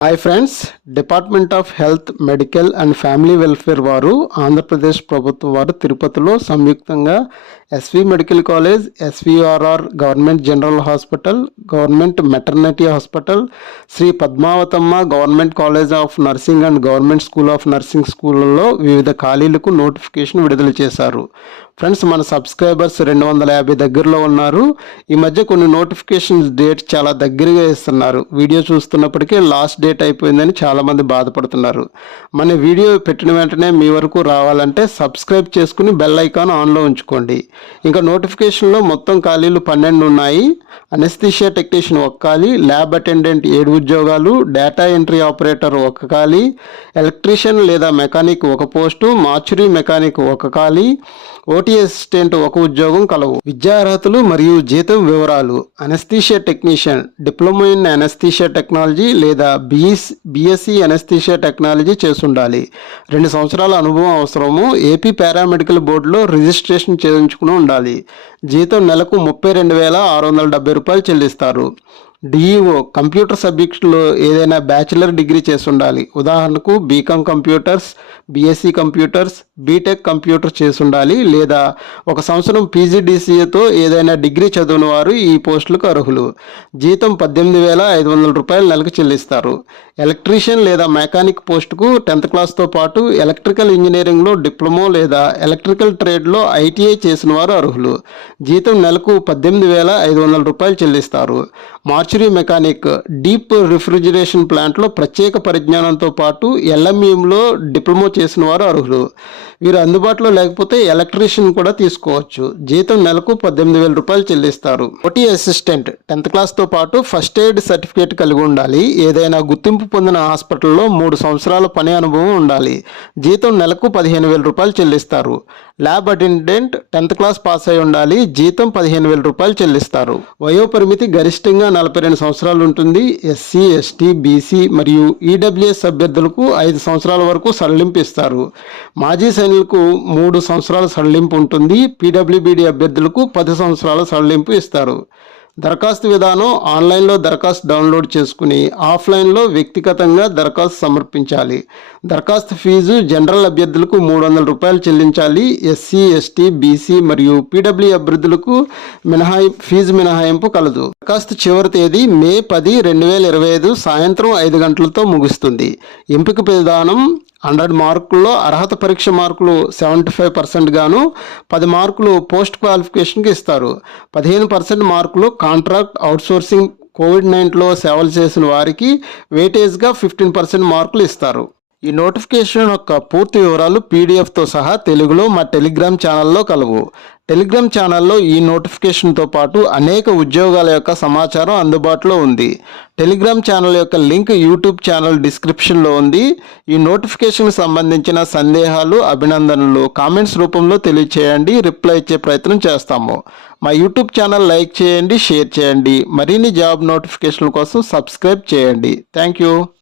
Hi friends, department of health, medical and family welfare వారు ఆంధ్రప్రదేశ్ ప్రభుత్వం వారు తిరుపతిలో సంయుక్తంగా SV medical college, SVRR government general hospital, government maternity hospital, Shri Padmavathamma government college of nursing and government school of nursing స్కూళ్ళలో వివిధ ఖాళీలకు notification విడుదల చేశారు. Friends, మన సబ్స్క్రైబర్స్ 250 దగ్గరలో ఉన్నారు. ఈ మధ్య కొన్ని నోటిఫికేషన్స్ డేట్ చాలా దగ్గరగా ఇస్తున్నారు. వీడియో చూస్తున్నప్పటికీ లాస్ట్ డేట్ అయిపోయిందని చాలామంది బాధపడుతున్నారు. మన వీడియో పెట్టిన వెంటనే మీ వరకు రావాలంటే సబ్స్క్రైబ్ చేసుకుని బెల్ ఐకాన్ ఆన్లో ఉంచుకోండి. ఇంకా నోటిఫికేషన్లో మొత్తం ఖాళీలు 12 ఉన్నాయి. అనెస్థీషియా టెక్నీషియన్ 1 ఖాళీ, ల్యాబ్ అటెండెంట్ 7 ఉద్యోగాలు, డేటా ఎంట్రీ ఆపరేటర్ 1 ఖాళీ, ఎలక్ట్రీషియన్ లేదా మెకానిక్ 1 పోస్టు, మార్చురీ మెకానిక్ 1 ఖాళీ, ఓటీ అసిస్టెంట్ 1 ఉద్యోగం కలవు. విద్యా అర్హతలు మరియు జీతం వివరాలు: anaesthesia technician diploma in anaesthesia technology లేదా బీఎస్సీ అనెస్థీషియా టెక్నాలజీ చేసుండాలి. 2 సంవత్సరాల అనుభవం అవసరము. ఏపీ పారామెడికల్ బోర్డులో రిజిస్ట్రేషన్ చేయించుకుని ఉండాలి. జీతం నెలకు 32,670 రూపాయలు చెల్లిస్తారు. డిఈఓ కంప్యూటర్ సబ్జెక్టులో ఏదైనా బ్యాచిలర్ డిగ్రీ చేసి ఉండాలి. ఉదాహరణకు BCom computers, BSc computers, BTech computer చేసి ఉండాలి లేదా 1 సంవత్సరం పీజీడీసీఏతో ఏదైనా డిగ్రీ చదివిన వారు ఈ పోస్టులకు అర్హులు. జీతం 18,500 రూపాయలు నెలకు చెల్లిస్తారు. ఎలక్ట్రీషియన్ లేదా మెకానిక్ పోస్టుకు 10th క్లాస్తో పాటు ఎలక్ట్రికల్ ఇంజనీరింగ్లో డిప్లొమా లేదా ఎలక్ట్రికల్ ట్రేడ్లో ఐటీఐ చేసిన వారు అర్హులు. జీతం నెలకు 18,500 రూపాయలు చెల్లిస్తారు. మార్చురీ మెకానిక్ డీప్ రిఫ్రిజిరేషన్ ప్లాంట్లో ప్రత్యేక పరిజ్ఞానంతో పాటు ఎల్ఎంఈలో డిప్లొమా చేసిన వారు అర్హులు. వీరు అందుబాటులో లేకపోతే ఎలక్ట్రీషియన్ కూడా తీసుకోవచ్చు. జీతం నెలకు 18,000 రూపాయలు చెల్లిస్తారు. ఓటీ అసిస్టెంట్ 10th క్లాస్తో పాటు ఫస్ట్ ఎయిడ్ సర్టిఫికేట్ కలిగి ఉండాలి. ఏదైనా గుర్తింపు పొందిన హాస్పిటల్లో 3 సంవత్సరాల పని అనుభవం ఉండాలి. జీతం నెలకు 15,000 రూపాయలు చెల్లిస్తారు. Lab attendant 10th class pass అయి ఉండాలి. జీతం 15,000 రూపాయలు చెల్లిస్తారు. వయోపరిమితి గరిష్టంగా 42 సంవత్సరాలు ఉంటుంది. ఎస్సీ, ఎస్టీ, బీసీ మరియు ఈడబ్ల్యూఎస్ అభ్యర్థులకు 5 సంవత్సరాల వరకు సడలింపు ఇస్తారు. మాజీ సైనికులకు 3 సంవత్సరాల సడలింపు ఉంటుంది. పీడబ్ల్యూబీడీ అభ్యర్థులకు 10 సంవత్సరాల సడలింపు ఇస్తారు. దరఖాస్తు విధానం: ఆన్లైన్లో దరఖాస్తు డౌన్లోడ్ చేసుకుని ఆఫ్లైన్లో వ్యక్తిగతంగా దరఖాస్తు సమర్పించాలి. దరఖాస్తు ఫీజు జనరల్ అభ్యర్థులకు 300 రూపాయలు చెల్లించాలి. ఎస్సీ, ఎస్టీ, బీసీ మరియు పీడబ్ల్యూ అభ్యర్థులకు ఫీజు మినహాయింపు కలదు. దరఖాస్తు చివరి తేదీ మే 10, 2025 సాయంత్రం 5 గంటలతో ముగుస్తుంది. ఎంపిక విధానం: 100 మార్కుల్లో అర్హత పరీక్ష మార్కులు 75% గాను 10 మార్కులు పోస్ట్ క్వాలిఫికేషన్కి ఇస్తారు. 15% మార్కులు కాంట్రాక్ట్ అవుట్సోర్సింగ్ కోవిడ్-19లో సేవలు చేసిన వారికి వెయిటేజ్గా 15% మార్కులు ఇస్తారు. ఈ నోటిఫికేషన్ యొక్క పూర్తి వివరాలు పీడిఎఫ్తో సహా తెలుగులో మా టెలిగ్రామ్ ఛానల్లో కలవు. టెలిగ్రామ్ ఛానల్లో ఈ నోటిఫికేషన్తో పాటు అనేక ఉద్యోగాల యొక్క సమాచారం అందుబాటులో ఉంది. టెలిగ్రామ్ ఛానల్ యొక్క లింక్ యూట్యూబ్ ఛానల్ డిస్క్రిప్షన్లో ఉంది. ఈ నోటిఫికేషన్కి సంబంధించిన సందేహాలు, అభినందనలు కామెంట్స్ రూపంలో తెలియచేయండి. రిప్లై ఇచ్చే ప్రయత్నం చేస్తాము. మా యూట్యూబ్ ఛానల్ లైక్ చేయండి, షేర్ చేయండి. మరిన్ని జాబ్ నోటిఫికేషన్ల కోసం సబ్స్క్రైబ్ చేయండి. Thank you.